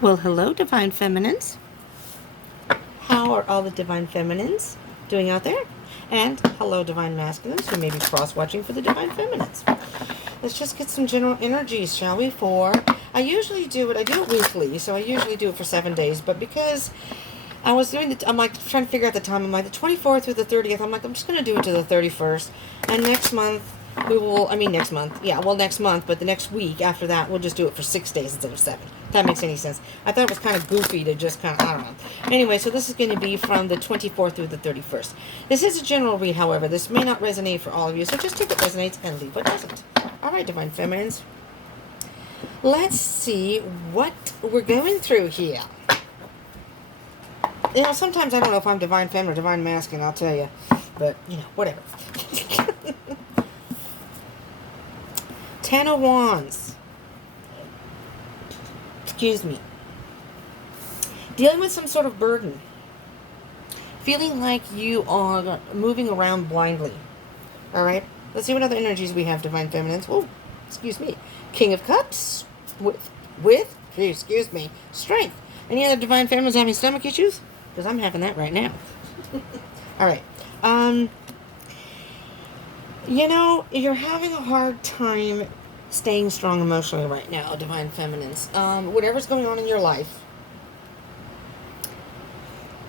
Well, hello, Divine Feminines. How are all the Divine Feminines doing out there? And hello, Divine Masculines, who may be cross-watching for the Divine Feminines. Let's just get some general energies, shall we? I usually do it weekly, so I usually do it for 7 days, but because I was doing it, I'm like trying to figure out the time. I'm like the 24th through the 30th. I'm like, I'm just going to do it to the 31st. And next month, next month. Yeah, well, next month, but the next week after that, we'll just do it for 6 days instead of 7. If that makes any sense. I thought it was kind of goofy to just kind of, I don't know. Anyway, so this is going to be from the 24th through the 31st. This is a general read, however. This may not resonate for all of you, so just take what resonates and leave what doesn't. All right, Divine Feminines. Let's see what we're going through here. You know, sometimes I don't know if I'm Divine Feminine or Divine Masculine, I'll tell you. But, you know, whatever. Ten of Wands. Excuse me. Dealing with some sort of burden. Feeling like you are moving around blindly. Alright? Let's see what other energies we have, Divine Feminines. Oh, excuse me. King of Cups. Strength. Any other Divine Feminines having stomach issues? Because I'm having that right now. Alright. You know, you're having a hard time staying strong emotionally right now, Divine Feminines. Whatever's going on in your life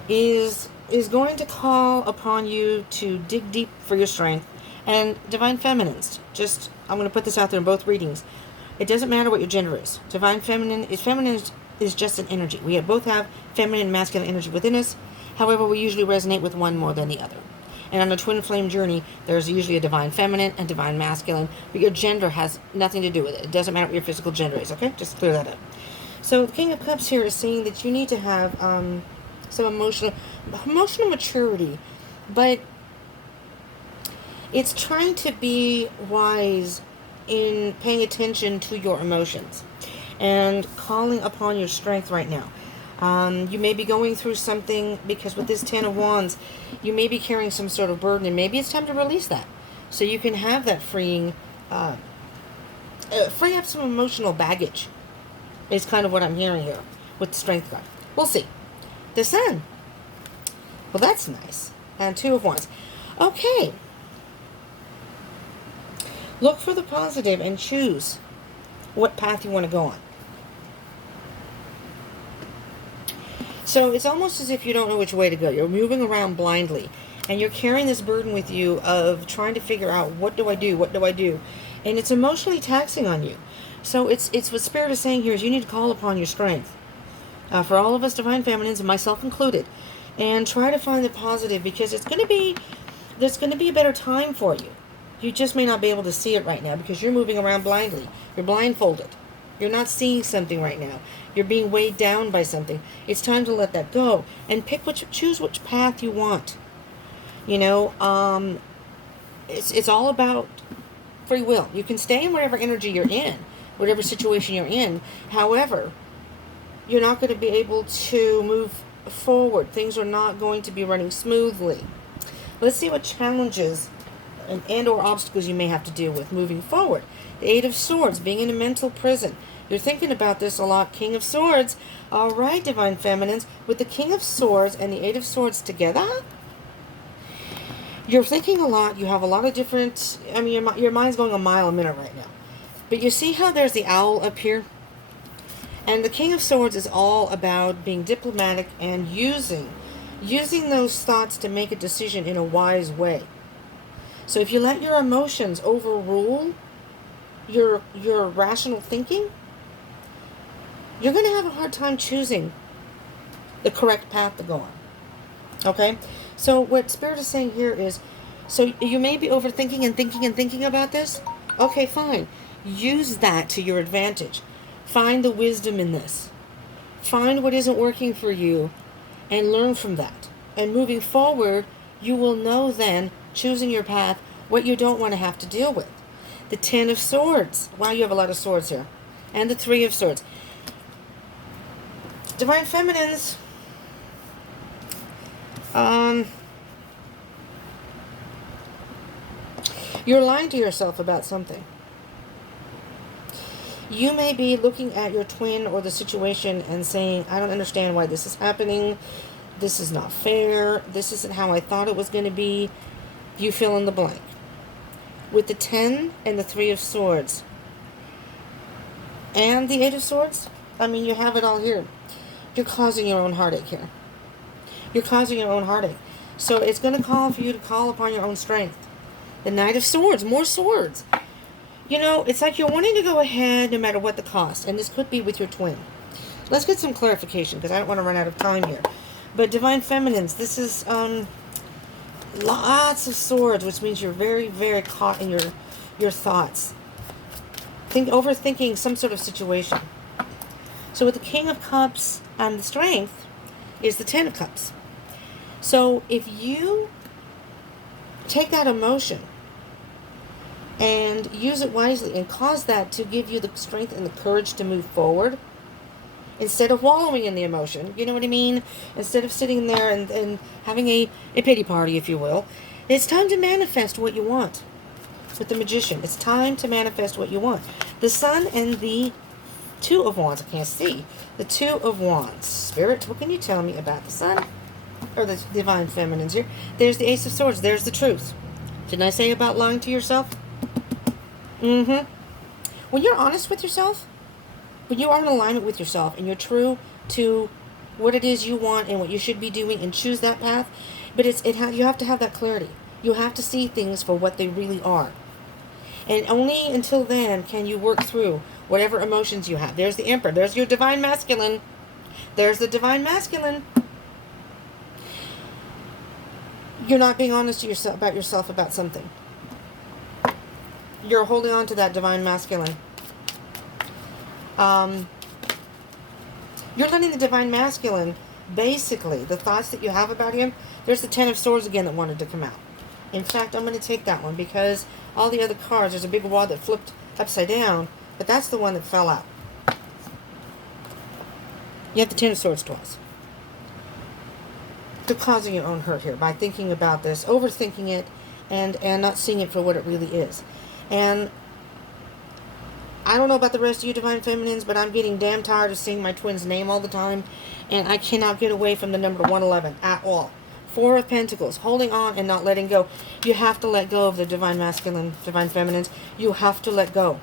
is going to call upon you to dig deep for your strength. And Divine Feminines, I'm going to put this out there in both readings. It doesn't matter what your gender is. Divine Feminine is just an energy. We both have feminine and masculine energy within us. However, we usually resonate with one more than the other. And on a twin flame journey, there's usually a divine feminine and divine masculine, but your gender has nothing to do with it. It doesn't matter what your physical gender is, okay? Just clear that up. So the King of Cups here is saying that you need to have some emotional maturity, but it's trying to be wise in paying attention to your emotions and calling upon your strength right now. You may be going through something because with this Ten of Wands, you may be carrying some sort of burden, and maybe it's time to release that so you can have that free up some emotional baggage is kind of what I'm hearing here with the Strength card. We'll see. The Sun. Well, that's nice. And Two of Wands. Okay. Look for the positive and choose what path you want to go on. So it's almost as if you don't know which way to go. You're moving around blindly. And you're carrying this burden with you of trying to figure out, what do I do? What do I do? And it's emotionally taxing on you. So it's what Spirit is saying here is you need to call upon your strength. For all of us Divine Feminines, and myself included. And try to find the positive, because there's going to be a better time for you. You just may not be able to see it right now because you're moving around blindly. You're blindfolded. You're not seeing something right now. You're being weighed down by something. It's time to let that go and choose which path you want. You know, it's all about free will. You can stay in whatever energy you're in, whatever situation you're in. However, you're not going to be able to move forward. Things are not going to be running smoothly. Let's see what challenges and or obstacles you may have to deal with moving forward. The Eight of Swords, being in a mental prison. You're thinking about this a lot. King of Swords. All right, Divine Feminines. With the King of Swords and the Eight of Swords together, you're thinking a lot. You have a lot of different... I mean, your mind's going a mile a minute right now. But you see how there's the owl up here? And the King of Swords is all about being diplomatic and using those thoughts to make a decision in a wise way. So if you let your emotions overrule your rational thinking, you're going to have a hard time choosing the correct path to go on. Okay? So what Spirit is saying here is, so you may be overthinking and thinking about this. Okay, fine. Use that to your advantage. Find the wisdom in this. Find what isn't working for you and learn from that. And moving forward, you will know then, choosing your path, what you don't want to have to deal with. The Ten of Swords. Wow, you have a lot of swords here. And the Three of Swords. Divine Feminines. You're lying to yourself about something. You may be looking at your twin or the situation and saying, I don't understand why this is happening. This is not fair. This isn't how I thought it was going to be. You fill in the blank. With the 10 and the 3 of Swords and the 8 of Swords, I mean, you have it all here. You're causing your own heartache here. You're causing your own heartache. So it's going to call for you to call upon your own strength. The Knight of Swords, more swords. You know, it's like you're wanting to go ahead no matter what the cost. And this could be with your twin. Let's get some clarification because I don't want to run out of time here. But Divine Feminines, this is lots of swords, which means you're very, very caught in your thoughts. Overthinking some sort of situation. So with the King of Cups and the Strength is the 10 of Cups. So if you take that emotion and use it wisely and cause that to give you the strength and the courage to move forward, instead of wallowing in the emotion, you know what I mean? Instead of sitting there and having a pity party, if you will, it's time to manifest what you want. With the Magician, it's time to manifest what you want. The Sun and the 2 of Wands, I can't see. The 2 of Wands. Spirit, what can you tell me about the Sun? Or the Divine Feminines here. There's the Ace of Swords. There's the truth. Didn't I say about lying to yourself? When you're honest with yourself, when you are in alignment with yourself and you're true to what it is you want and what you should be doing and choose that path, but you have to have that clarity. You have to see things for what they really are. And only until then can you work through whatever emotions you have. There's the Emperor. There's your Divine Masculine. There's the Divine Masculine. You're not being honest to yourself about something. You're holding on to that Divine Masculine. You're letting the Divine Masculine, basically, the thoughts that you have about him, there's the 10 of Swords again that wanted to come out. In fact, I'm going to take that one because all the other cards, there's a big wad that flipped upside down, but that's the one that fell out. You have the 10 of Swords twice. You're causing your own hurt here by thinking about this, overthinking it, and not seeing it for what it really is. And I don't know about the rest of you Divine Feminines, but I'm getting damn tired of seeing my twin's name all the time, and I cannot get away from the number 111 at all. 4 of Pentacles, holding on and not letting go. You have to let go of the Divine Masculine, Divine Feminines. You have to let go.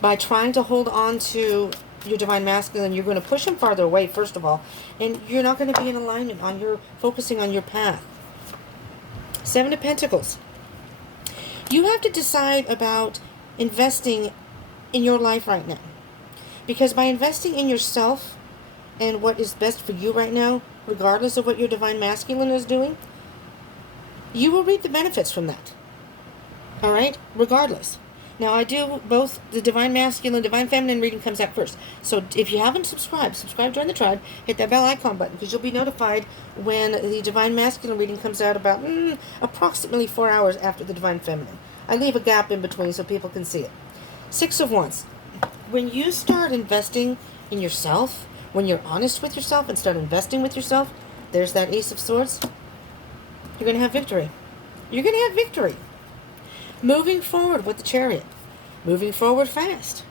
By trying to hold on to your Divine Masculine, you're going to push him farther away, first of all, and you're not going to be in alignment on your focusing on your path. 7 of Pentacles. You have to decide about investing in your life right now. Because by investing in yourself and what is best for you right now, regardless of what your Divine Masculine is doing, you will reap the benefits from that. Alright? Regardless. Now, I do both the Divine Masculine, Divine Feminine reading comes out first. So, if you haven't subscribed, join the tribe, hit that bell icon button, because you'll be notified when the Divine Masculine reading comes out about approximately 4 hours after the Divine Feminine. I leave a gap in between so people can see it. 6 of Wands. When you start investing in yourself, when you're honest with yourself and start investing with yourself, there's that Ace of Swords. You're going to have victory. You're going to have victory. Moving forward with the Chariot. Moving forward fast.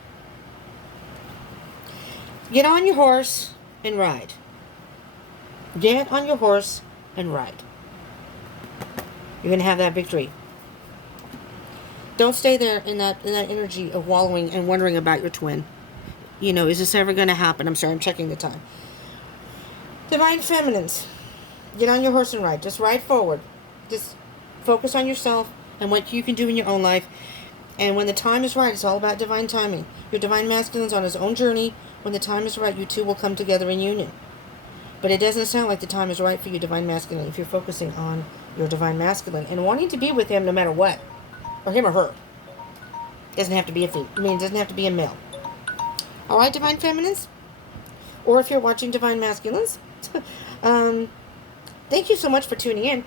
Get on your horse and ride. Get on your horse and ride. You're going to have that victory. Don't stay there in that energy of wallowing and wondering about your twin. You know, is this ever going to happen? I'm sorry, I'm checking the time. Divine Feminines. Get on your horse and ride. Just ride forward. Just focus on yourself and what you can do in your own life. And when the time is right, it's all about divine timing. Your Divine Masculine's on his own journey. When the time is right, you two will come together in union. But it doesn't sound like the time is right for you, Divine Masculine, if you're focusing on your Divine Masculine and wanting to be with him no matter what. Or him or her. Doesn't have to be a female. I mean, it doesn't have to be a male. Alright, Divine Feminines? Or if you're watching Divine Masculines, thank you so much for tuning in.